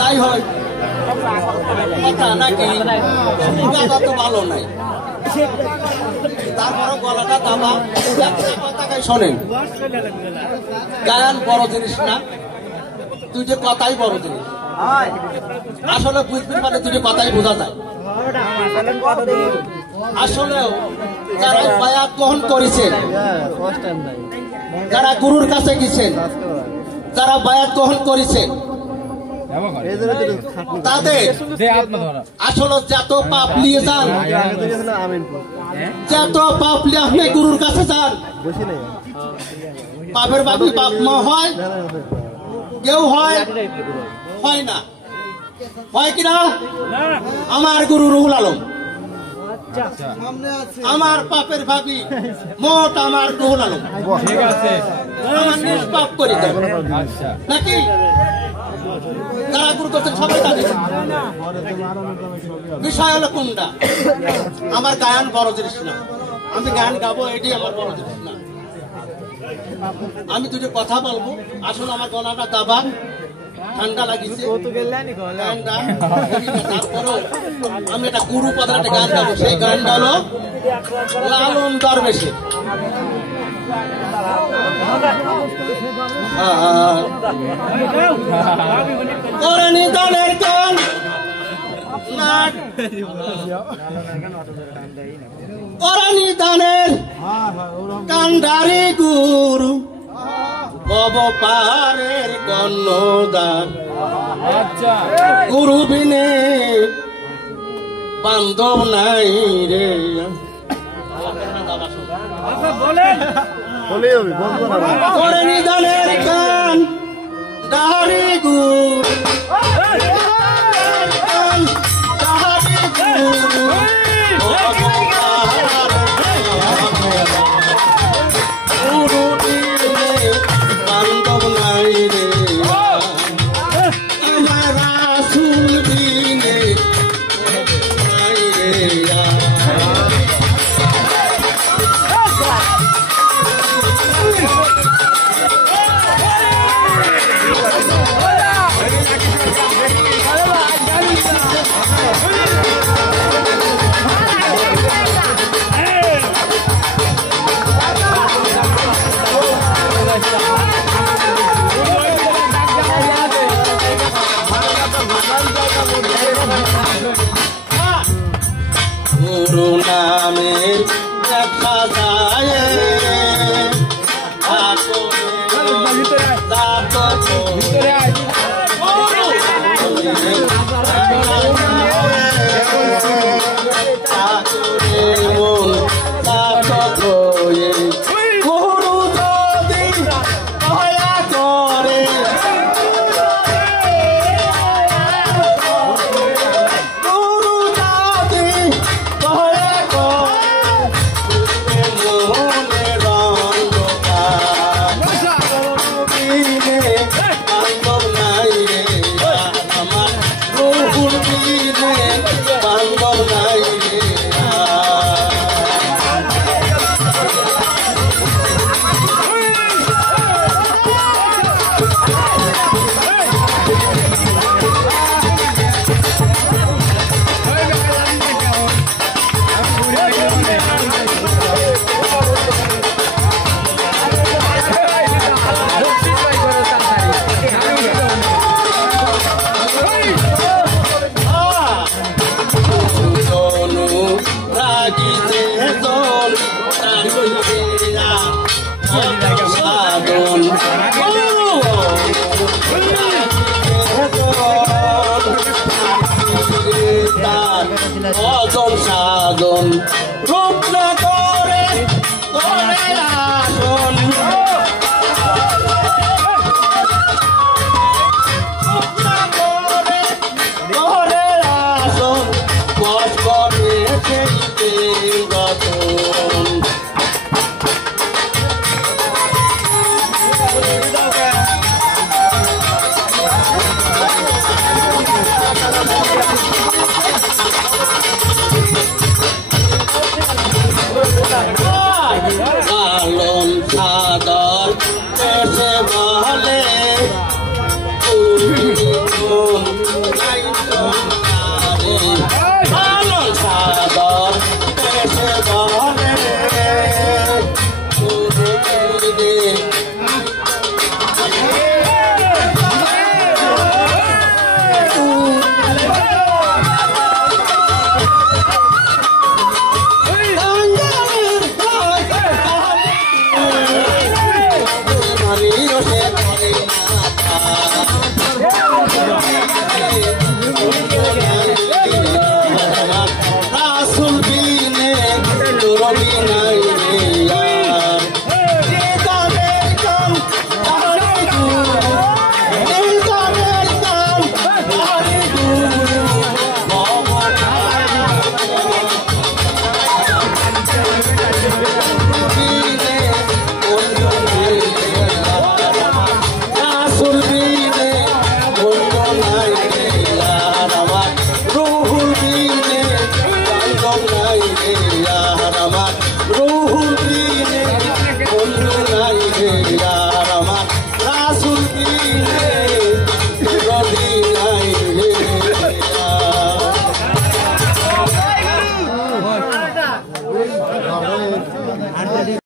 তাই হয় কথা নাকি কথা তো ভালো নাই, তারপরে গলাটা দাবা কথাটাই শোনেন। গায়ন বড় জিনিস না, তুই যে কথাই বড় জিনিস। আসলে বুঝবি মানে তুই যে কথাই বোঝা যায়। আসলেও যারা বায়াত গ্রহণ করেছেন, যারা গুরুর কাছে গেছেন, যারা বায়াত গ্রহণ করেছেন, তাদের আসলে যত পাপ নিয়ে যান, যত পাপ নিয়ে আপনি গুরুর কাছে যান, পাপের বাকি পাপ মা হয়, কেউ হয় হয় না, হয় কিনা? আমার গুরু রুহুল আলম, আমার পাপের ভাবি মোট আমার রুহুল আলম, আমার নিষ্পাপ করে দেন নাকি? যারা গুরু করছেন সবাই তাদের বিষয় হলো কোনটা? আমার গায়ন বড় জিনিস না, আমি গান গাবো এটি আমার বড় জিনিস না। আমি দুটো কথা বলবো, আসলে আমার গলাটা দাবা ঠান্ডা লাগিছে, তারপরেও আমি একটা গুরু পদের একটা গান গাবো। সেই গানটা হলো লালন দরবেশের নিদানের গান। নিদানের কান্ডারি গুরু কব পারের কন্যদান, গুরু বিনে বান্ধব নাই রে। নিদানের গান ডারি গুরু বান্ধব নাই রে, আমার রাসূল বিনে নাই রে। গুরু নামের দেখা যায়